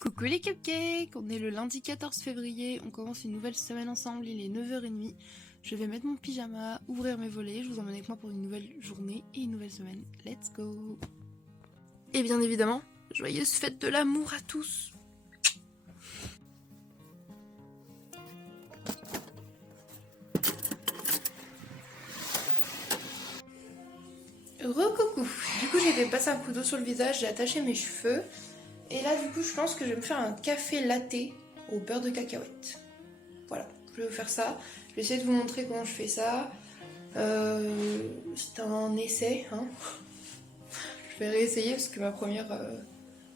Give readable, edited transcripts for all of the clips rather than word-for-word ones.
Coucou les cupcakes, on est le lundi 14 février, on commence une nouvelle semaine ensemble, il est 9h30. Je vais mettre mon pyjama, ouvrir mes volets, je vous emmène avec moi pour une nouvelle journée et une nouvelle semaine. Let's go! Et bien évidemment, joyeuse fête de l'amour à tous! Recoucou! Du coup j'ai fait passer un coup d'eau sur le visage, j'ai attaché mes cheveux. Et là, du coup, je pense que je vais me faire un café latte au beurre de cacahuète. Voilà, je vais vous faire ça. Je vais essayer de vous montrer comment je fais ça. C'est un essai, hein. Je vais réessayer parce que ma première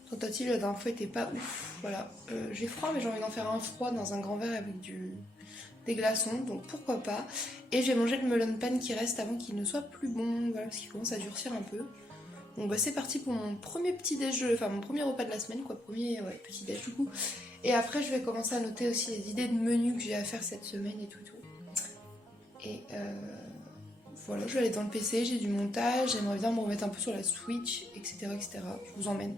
tentative la dernière fois était pas ouf. Voilà, j'ai froid, mais j'ai envie d'en faire un froid dans un grand verre avec des glaçons, donc pourquoi pas. Et je vais manger le melon pan qui reste avant qu'il ne soit plus bon, voilà, parce qu'il commence à durcir un peu. Donc bah c'est parti pour mon premier petit déj, enfin mon premier repas de la semaine, quoi, premier petit déj du coup. Et après je vais commencer à noter aussi les idées de menus que j'ai à faire cette semaine et tout. Et voilà, je vais aller dans le PC, j'ai du montage, j'aimerais bien me remettre un peu sur la Switch, etc. etc. Je vous emmène.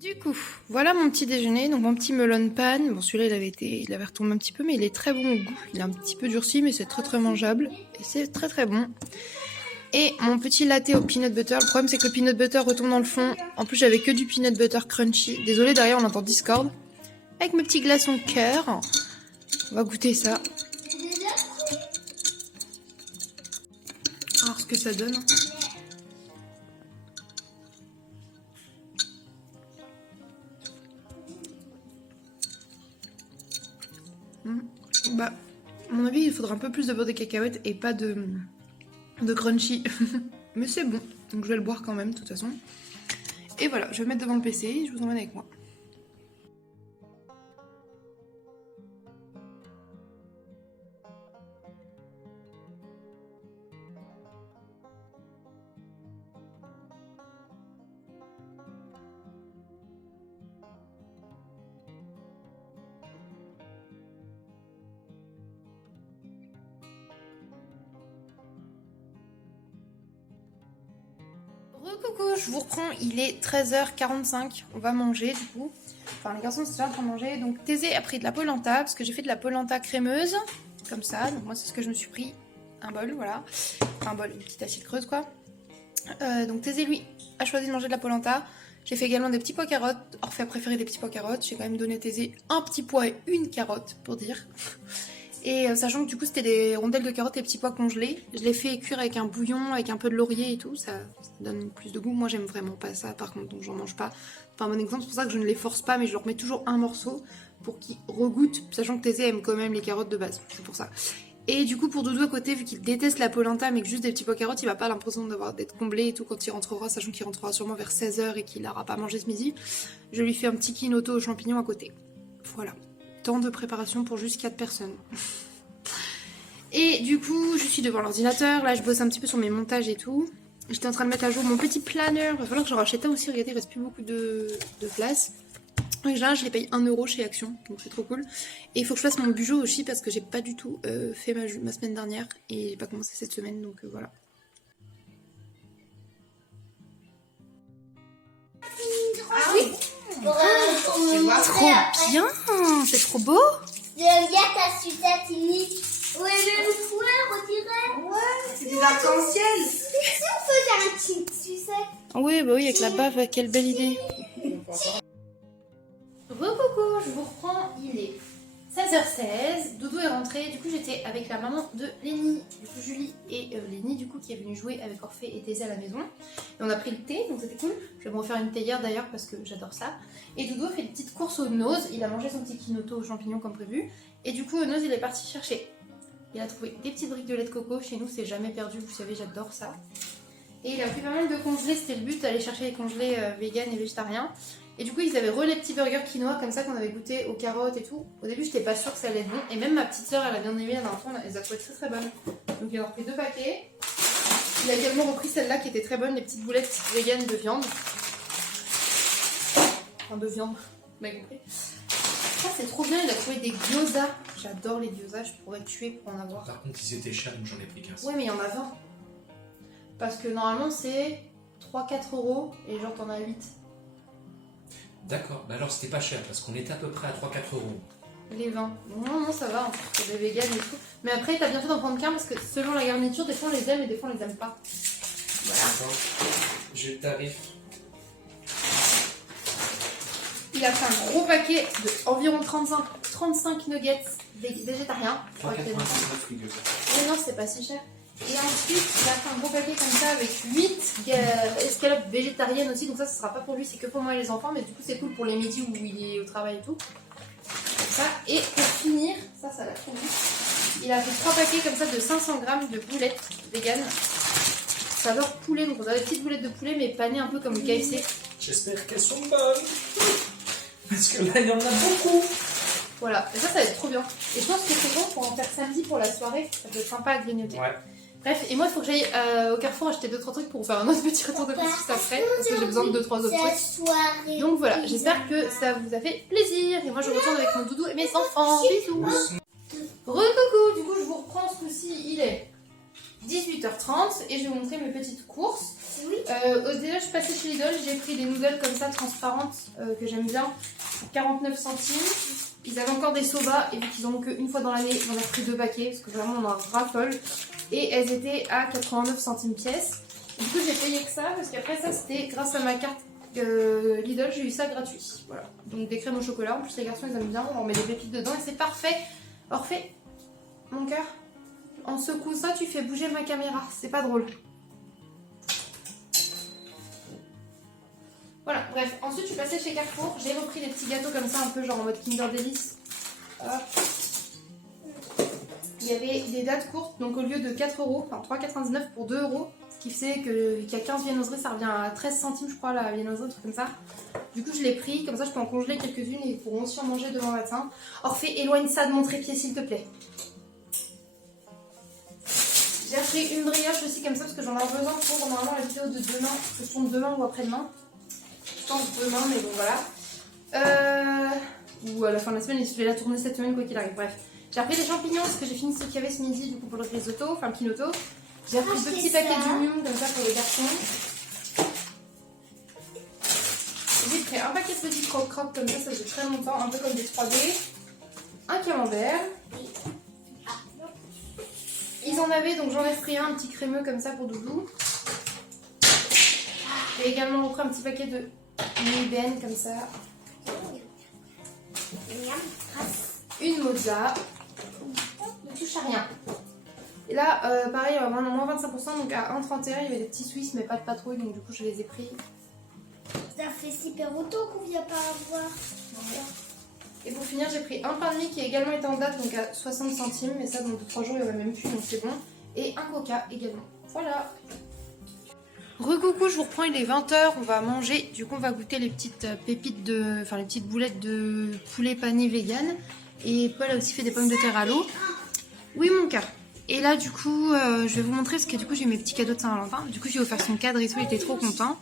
Du coup, voilà mon petit déjeuner, donc mon petit melon pan. Bon, celui-là, il avait retombé un petit peu, mais il est très bon au goût. Il est un petit peu durci, mais c'est très très mangeable. Et c'est très très bon. Et mon petit latte au peanut butter. Le problème, c'est que le peanut butter retombe dans le fond. En plus, j'avais que du peanut butter crunchy. Désolée, derrière, on entend Discord. Avec mes petits glaçons cœur. On va goûter ça. Alors, ce que ça donne. Bah, à mon avis, il faudra un peu plus de beurre de cacahuète et pas de crunchy. Mais c'est bon, donc je vais le boire quand même, de toute façon. Et voilà, je vais mettre devant le PC et je vous emmène avec moi. Recoucou, je vous reprends, il est 13h45, on va manger du coup. Enfin les garçons sont déjà en train de manger, donc Thésée a pris de la polenta, parce que j'ai fait de la polenta crémeuse, comme ça, donc moi c'est ce que je me suis pris, un bol, voilà. Enfin un bol, une petite assiette creuse quoi. Donc Thésée lui a choisi de manger de la polenta. J'ai fait également des petits pois carottes, Orphée a préféré des petits pois carottes, j'ai quand même donné à Thésée un petit pois et une carotte, pour dire. Et sachant que du coup c'était des rondelles de carottes et petits pois congelés, je les fais cuire avec un bouillon, avec un peu de laurier et tout, ça donne plus de goût. Moi j'aime vraiment pas ça par contre, donc j'en mange pas. Enfin bon exemple, c'est pour ça que je ne les force pas, mais je leur mets toujours un morceau pour qu'ils regoûtent, sachant que Thésée aime quand même les carottes de base, c'est pour ça. Et du coup pour Doudou à côté, vu qu'il déteste la polenta mais que juste des petits pois carottes, il va pas l'impression d'être comblé et tout quand il rentrera, sachant qu'il rentrera sûrement vers 16h et qu'il n'aura pas mangé ce midi. Je lui fais un petit quinoto aux champignons à côté. Voilà. Temps de préparation pour juste 4 personnes. Et du coup, je suis devant l'ordinateur, là je bosse un petit peu sur mes montages et tout. J'étais en train de mettre à jour mon petit planner. Il va falloir que je rachète un aussi. Regardez, il reste plus beaucoup de place. En général, je les paye 1 € chez Action, donc c'est trop cool. Et il faut que je fasse mon budget aussi parce que j'ai pas du tout fait ma semaine dernière et j'ai pas commencé cette semaine, donc voilà. Ah oui, trop bien, c'est trop beau. J'aime bien ta sucette unique. Ouais, le couleur, on dirait. Ouais, c'est des arcs-en-ciel. Si on faisait un petite sucette. Oui, bah oui, avec la bave, quelle belle idée. Coucou, je vous reprends, il est 16h16, Doudou est rentré, du coup j'étais avec la maman de Lénie, du coup Julie et Lénie du coup qui est venue jouer avec Orphée et Thésée à la maison. Et on a pris le thé, donc c'était cool, je vais me refaire une théière d'ailleurs parce que j'adore ça. Et Doudou a fait des petites courses aux nozes, il a mangé son petit quinoto aux champignons comme prévu. Et du coup aux nozes il est parti chercher. Il a trouvé des petites briques de lait de coco, chez nous c'est jamais perdu, vous savez j'adore ça. Et il a pris pas mal de congelés, c'était le but d'aller chercher les congelés vegan et végétariens. Et du coup, ils avaient les petits burgers quinoa comme ça qu'on avait goûté aux carottes et tout. Au début, j'étais pas sûre que ça allait être bon. Et même ma petite soeur, elle a bien aimé la dernière fois, elle les a trouvées très très bonnes. Donc il en a repris 2 paquets. Il a également repris celle-là qui était très bonne, les petites boulettes vegan de viande. Enfin, de viande, vous m'avez compris. Ça, c'est trop bien, il a trouvé des gyoza. J'adore les gyoza, je pourrais tuer pour en avoir. Par contre, ils étaient chers, donc j'en ai pris 15. Ouais, mais il y en a 20. Parce que normalement, c'est 3-4 € et genre t'en as 8. D'accord, bah alors c'était pas cher parce qu'on était à peu près à 3-4 €. Les 20. Non, ça va, pour des véganes et tout. Mais après, t'as bien fait d'en prendre qu'un parce que selon la garniture, des fois on les aime et des fois on les aime pas. Voilà. D'accord. J'ai le tarif. Il a fait un gros paquet de environ 35 nuggets végétariens. 3,99 figure. Mais non, c'est pas si cher. Et ensuite, il a fait un gros paquet comme ça avec 8 escalopes végétariennes aussi. Donc ça, ce sera pas pour lui, c'est que pour moi et les enfants. Mais du coup, c'est cool pour les midis où il est au travail et tout. Comme ça. Et pour finir, ça va trop vite. Il a fait 3 paquets comme ça de 500 grammes de boulettes véganes. Saveur poulet. Donc on a des petites boulettes de poulet, mais panées un peu comme le KFC. J'espère qu'elles sont bonnes. Parce que là, il y en a beaucoup. Voilà, et ça va être trop bien. Et je pense que c'est bon pour en faire samedi pour la soirée. Ça peut être sympa à grignoter. Ouais. Bref, et moi il faut que j'aille au Carrefour acheter 2-3 trucs pour vous faire un autre petit retour de plus juste après. Parce que j'ai besoin de 2-3 autres trucs. Donc voilà, j'espère que ça vous a fait plaisir. Et moi je retourne avec mon doudou et mes enfants. Bisous. Re-coucou, du coup je vous reprends ce coup-ci, il est 18h30 et je vais vous montrer mes petites courses. Déjà je suis passée chez Lidl, j'ai pris des noodles comme ça transparentes que j'aime bien pour 49 centimes. Ils avaient encore des soba et vu qu'ils en ont qu'une fois dans l'année, j'en ai pris 2 paquets parce que vraiment on en raffole. Et elles étaient à 89 centimes pièce. Du coup j'ai payé que ça parce qu'après ça c'était grâce à ma carte Lidl, j'ai eu ça gratuit. Voilà. Donc des crèmes au chocolat, en plus les garçons ils aiment bien, on leur met des pépites dedans et c'est parfait. Orphée, mon cœur, en secouant ça tu fais bouger ma caméra, c'est pas drôle. Voilà, bref, ensuite je suis passée chez Carrefour, j'ai repris des petits gâteaux comme ça, un peu genre en mode Kinder Delice. Il y avait des dates courtes, donc au lieu de 4 €, enfin 3,99 pour 2 €, ce qui fait qu'il y a 15 viennoiseries, ça revient à 13 centimes je crois la viennoiserie, un truc comme ça. Du coup je l'ai pris, comme ça je peux en congeler quelques-unes et ils pourront aussi en manger demain matin. Orphée, éloigne ça de mon trépied s'il te plaît. J'ai pris une brioche aussi comme ça parce que j'en ai besoin pour normalement la vidéo de demain, que je tourne demain ou après-demain. Demain, mais bon voilà. Ou à la fin de la semaine, je vais la tourner cette semaine quoi qu'il arrive. Bref, j'ai repris des champignons parce que j'ai fini ce qu'il y avait ce midi du coup pour le risotto, enfin le quinoto. J'ai repris 2 petits paquets d'oignons comme ça pour les garçons. J'ai pris un paquet de petits croque-croque comme ça faisait très longtemps, un peu comme des 3D. Un camembert. Ils en avaient donc j'en ai repris un petit crémeux comme ça pour Doudou. J'ai également repris un petit paquet de Nibène comme ça. Une mozza. Ne touche à rien. Et là, pareil, moins 25%, donc à 1,31, il y avait des petits Suisses, mais pas de patrouille, donc du coup je les ai pris. Ça fait super longtemps qu'on vient pas avoir. Et pour finir, j'ai pris un pain de mie qui a également été en date, donc à 60 centimes, mais ça, dans 3 jours, il n'y en a même plus, donc c'est bon. Et un coca également. Voilà. Recoucou, je vous reprends, il est 20 h, on va manger. Du coup, on va goûter les petites pépites de. Enfin, les petites boulettes de poulet pané vegan. Et Paul a aussi fait des pommes de terre à l'eau. Oui, mon cœur. Et là du coup je vais vous montrer parce que du coup j'ai mes petits cadeaux de Saint-Valentin. Du coup j'ai offert son cadre et tout, il était trop content.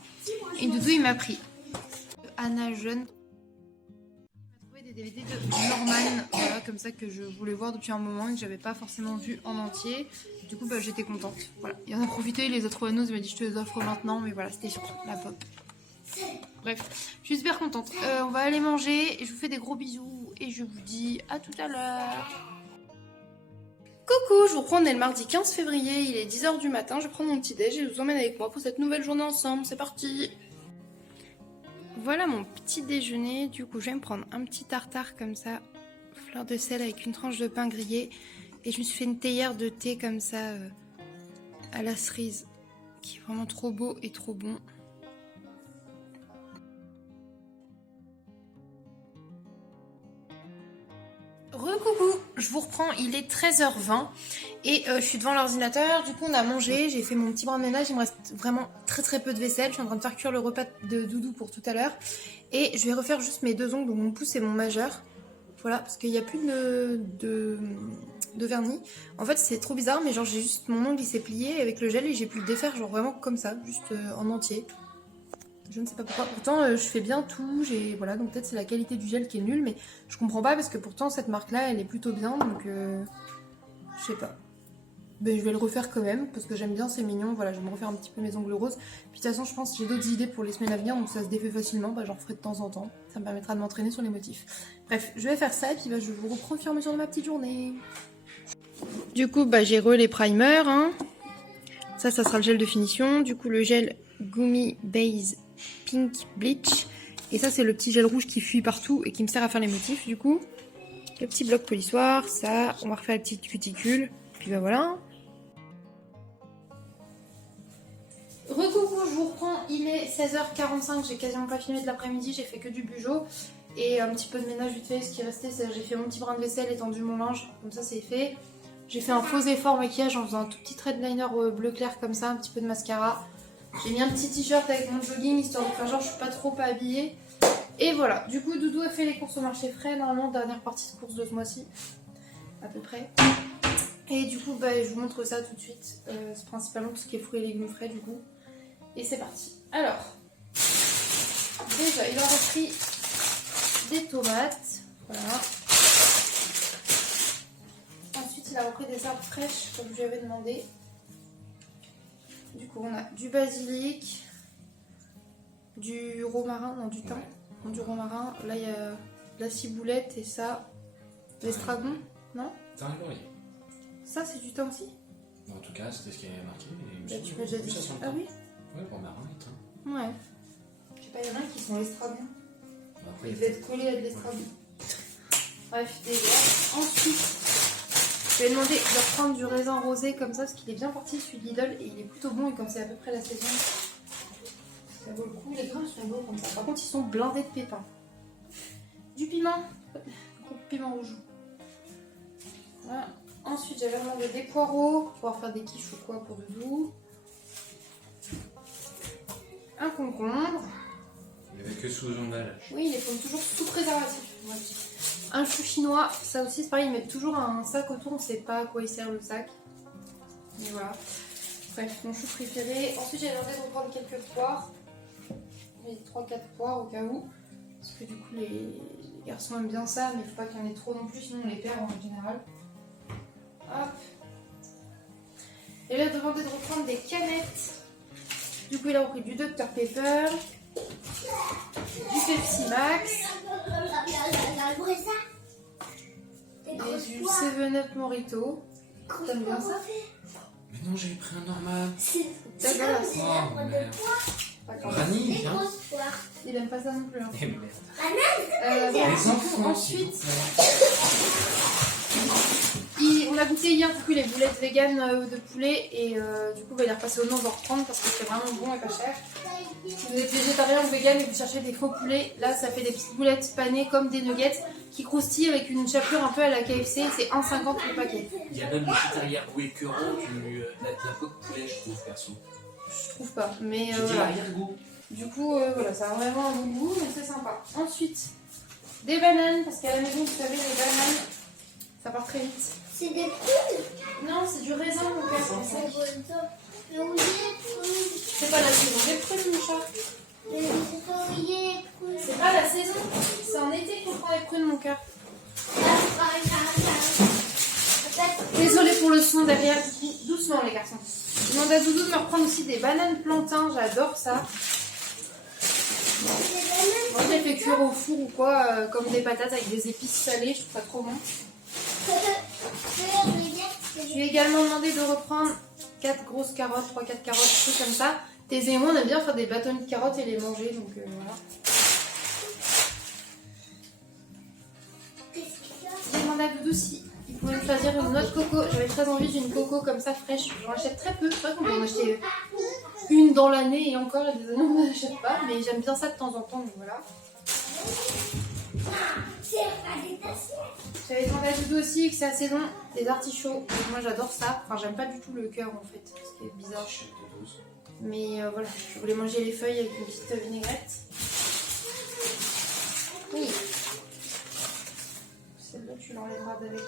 Et Doudou il m'a pris Anna Jeune. Il m'a trouvé des DVD de Norman, voilà, comme ça que je voulais voir depuis un moment et que j'avais pas forcément vu en entier. Du coup bah, j'étais contente. Voilà, il en a profité, il les a trouvés à nous, il m'a dit je te les offre maintenant, mais voilà c'était surtout la pop. Bref, je suis super contente. On va aller manger et je vous fais des gros bisous et je vous dis à tout à l'heure. Coucou, je vous reprends, on est le mardi 15 février, il est 10h du matin, je vais prendre mon petit déj et je vous emmène avec moi pour cette nouvelle journée ensemble, c'est parti. Voilà mon petit déjeuner, du coup je vais me prendre un petit tartare comme ça, fleur de sel avec une tranche de pain grillé et je me suis fait une théière de thé comme ça à la cerise qui est vraiment trop beau et trop bon. Recoucou, je vous reprends, il est 13h20 et je suis devant l'ordinateur, du coup on a mangé, j'ai fait mon petit brin de ménage, il me reste vraiment très peu de vaisselle, je suis en train de faire cuire le repas de Doudou pour tout à l'heure et je vais refaire juste mes deux ongles, donc mon pouce et mon majeur, voilà, parce qu'il n'y a plus de vernis. En fait c'est trop bizarre mais genre j'ai juste, mon ongle il s'est plié avec le gel et j'ai pu le défaire genre vraiment comme ça, juste en entier. Je ne sais pas pourquoi. Pourtant, je fais bien tout. Voilà, donc peut-être c'est la qualité du gel qui est nulle, mais je comprends pas parce que pourtant cette marque-là, elle est plutôt bien, donc je sais pas. Mais je vais le refaire quand même parce que j'aime bien, c'est mignon. Voilà, je vais me refaire un petit peu mes ongles roses. Puis de toute façon, je pense que j'ai d'autres idées pour les semaines à venir, donc ça se défait facilement. Bah, j'en ferai de temps en temps. Ça me permettra de m'entraîner sur les motifs. Bref, je vais faire ça et puis bah, je vous reprends au fur et à mesure de ma petite journée. Du coup, bah, j'ai les primers. Hein. Ça sera le gel de finition. Du coup, le gel Gummy Base Pink Bleach. Et ça, c'est le petit gel rouge qui fuit partout et qui me sert à faire les motifs. Du coup, le petit bloc polissoir. Ça, on va refaire la petite cuticule. Puis bah voilà. Recoucou, je vous reprends. Il est 16h45. J'ai quasiment pas filmé de l'après-midi. J'ai fait que du bugeot. Et un petit peu de ménage vite fait. Ce qui restait, c'est j'ai fait mon petit brin de vaisselle, étendu mon linge. Comme ça, c'est fait. J'ai fait un faux effort maquillage en faisant un tout petit trait de liner bleu clair comme ça. Un petit peu de mascara. J'ai mis un petit t-shirt avec mon jogging histoire de faire genre je suis pas trop habillée. Et voilà, du coup Doudou a fait les courses au marché frais, normalement dernière partie de course de ce mois-ci, à peu près. Et du coup bah, je vous montre ça tout de suite, c'est principalement tout ce qui est fruits et légumes frais du coup. Et c'est parti. Alors, déjà il aura pris des tomates, voilà. Ensuite il a repris des herbes fraîches comme je lui avais demandé. Du coup, on a du basilic, du romarin, non du thym, non, du romarin. Là, il y a de la ciboulette et ça, de l'estragon, non? T'as un laurier. Ça, c'est du thym aussi? En tout cas, c'était ce qui avait marqué. Bah, tu m'as déjà dit. Ah oui? Ouais, romarin et thym. Ouais. Je sais pas, il y en a qui sont l'estragon. Après, Ils devaient être collés à de l'estragon. Bref, déjà. Ensuite, je vais demander de reprendre du raisin rosé comme ça parce qu'il est bien parti celui de Lidl et il est plutôt bon et comme c'est à peu près la saison, ça vaut le coup. Les grains sont beaux comme ça. Par contre, ils sont blindés de pépins. Du piment, piment rouge. Voilà. Ensuite, j'avais demandé des poireaux pour pouvoir faire des quiches ou quoi pour Doudou. Un concombre. il n'y avait que sous emballage. Oui, ils les font toujours sous préservatif. Ouais. Un chou chinois, ça aussi c'est pareil, ils mettent toujours un sac autour, on ne sait pas à quoi il sert le sac. Mais voilà. Bref, mon chou préféré. Ensuite, j'ai demandé de reprendre quelques poires. J'ai 3-4 poires au cas où. Parce que du coup, les garçons aiment bien ça, mais il ne faut pas qu'il y en ait trop non plus, sinon on les perd en général. Hop. Et là, demandé de reprendre des canettes. Du coup, il a repris du Dr Pepper, du Pepsi Max. Et du 7-Up Morito. T'aimes bien ça? Mais non, j'avais pris un normal. D'accord. Oh merde. Rani, viens. Il aime pas ça non plus. Hein. Eh merde. Bon, Les enfants, ensuite, on a goûté hier du coup les boulettes vegan de poulet et du coup bah, il est repassé au nom d'en reprendre parce que c'est vraiment bon et pas cher. Si vous êtes végétarien ou vegan et que vous cherchez des faux poulets, là ça fait des petites boulettes panées comme des nuggets qui croustillent avec une chapelure un peu à la KFC, c'est 1,50 le paquet. Il y a même une petite arrière-goût écœurant de la peau de poulet, je trouve, perso. Je trouve pas, mais J'ai dit voilà. l'arrière-goût. Du coup voilà, ça a vraiment un bon goût mais c'est sympa. Ensuite, des bananes parce qu'à la maison vous savez les bananes ça part très vite. C'est des poules? Non, c'est du raisin. 25. Le rouillé, prunes. C'est pas la saison des prunes, mon chat. Le rouillé, prunes. C'est pas la saison. C'est en été qu'on prend les prunes, mon cœur. Désolée pour le son derrière. Doucement, les garçons. Je demande à Doudou de me reprendre aussi des bananes plantains. J'adore ça. Moi, je les fais cuire au four ou quoi, comme des patates avec des épices salées. Je trouve ça trop bon. Je lui ai également demandé de reprendre 4 grosses carottes, 3-4 carottes, trucs comme ça. Thésée et moi, on aime bien faire des bâtonnets de carottes et les manger, donc voilà. J'ai demandé à Doudou si il pouvait me choisir une autre coco. J'avais très envie d'une coco comme ça fraîche. J'en achète très peu. C'est vrai qu'on peut en acheter une dans l'année et encore, il y a des années on n'en achète pas. Mais j'aime bien ça de temps en temps, donc voilà. J'avais demandé à Doudou aussi que c'est la saison des artichauts. Et moi j'adore ça. Enfin, j'aime pas du tout le cœur en fait, ce qui est bizarre. Mais voilà, je voulais manger les feuilles avec une petite vinaigrette. Oui. Celle-là, tu l'enlèveras d'avec.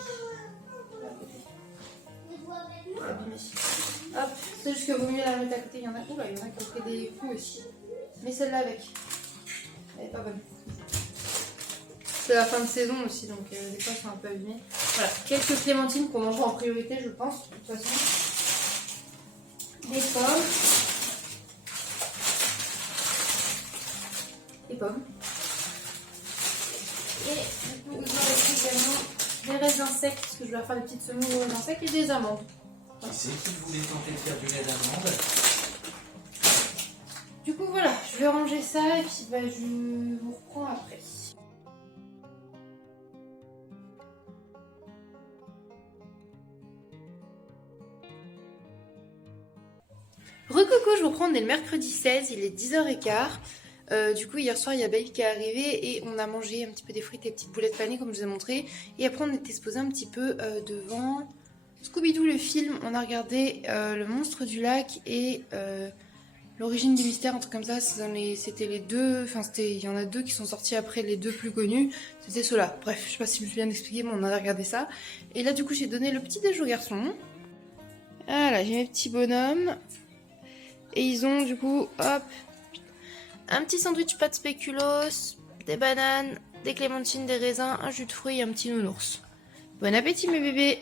Abîmé. Hop, c'est juste que vaut mieux la mettre à côté. Il y en a, oula, il y en a qui ont fait des coups aussi. Mais celle-là avec. Elle est pas bonne. C'est la fin de saison aussi, donc des fois elles sont un peu abîmées. Voilà, quelques clémentines qu'on mangera en priorité, je pense, de toute façon. Des pommes. Des pommes. Et du coup, vous aurez également des raisins secs, parce que je vais faire des petites semoule aux raisins secs et des amandes. Qui c'est qui voulait tenter de faire du lait d'amande? Du coup, voilà, je vais ranger ça et puis bah, je vous reprends après. Recoucou, je vous reprends, on est le mercredi 16, il est 10h15. Du coup, hier soir, il y a Babe qui est arrivé et on a mangé un petit peu des frites et des petites boulettes panées, comme je vous ai montré. Et après, on était se poser un petit peu devant Scooby-Doo, le film. On a regardé Le Monstre du Lac et L'Origine du Mystère, un truc comme ça. C'était les deux, enfin, il y en a deux qui sont sortis après, les deux plus connus. C'était ceux-là. Bref, je sais pas si je me suis bien expliqué, mais on a regardé ça. Et là, du coup, j'ai donné le petit déj aux garçons. Voilà, j'ai mes petits bonhommes. Et ils ont du coup, hop, un petit sandwich pâte spéculoos, des bananes, des clémentines, des raisins, un jus de fruits et un petit nounours. Bon appétit mes bébés!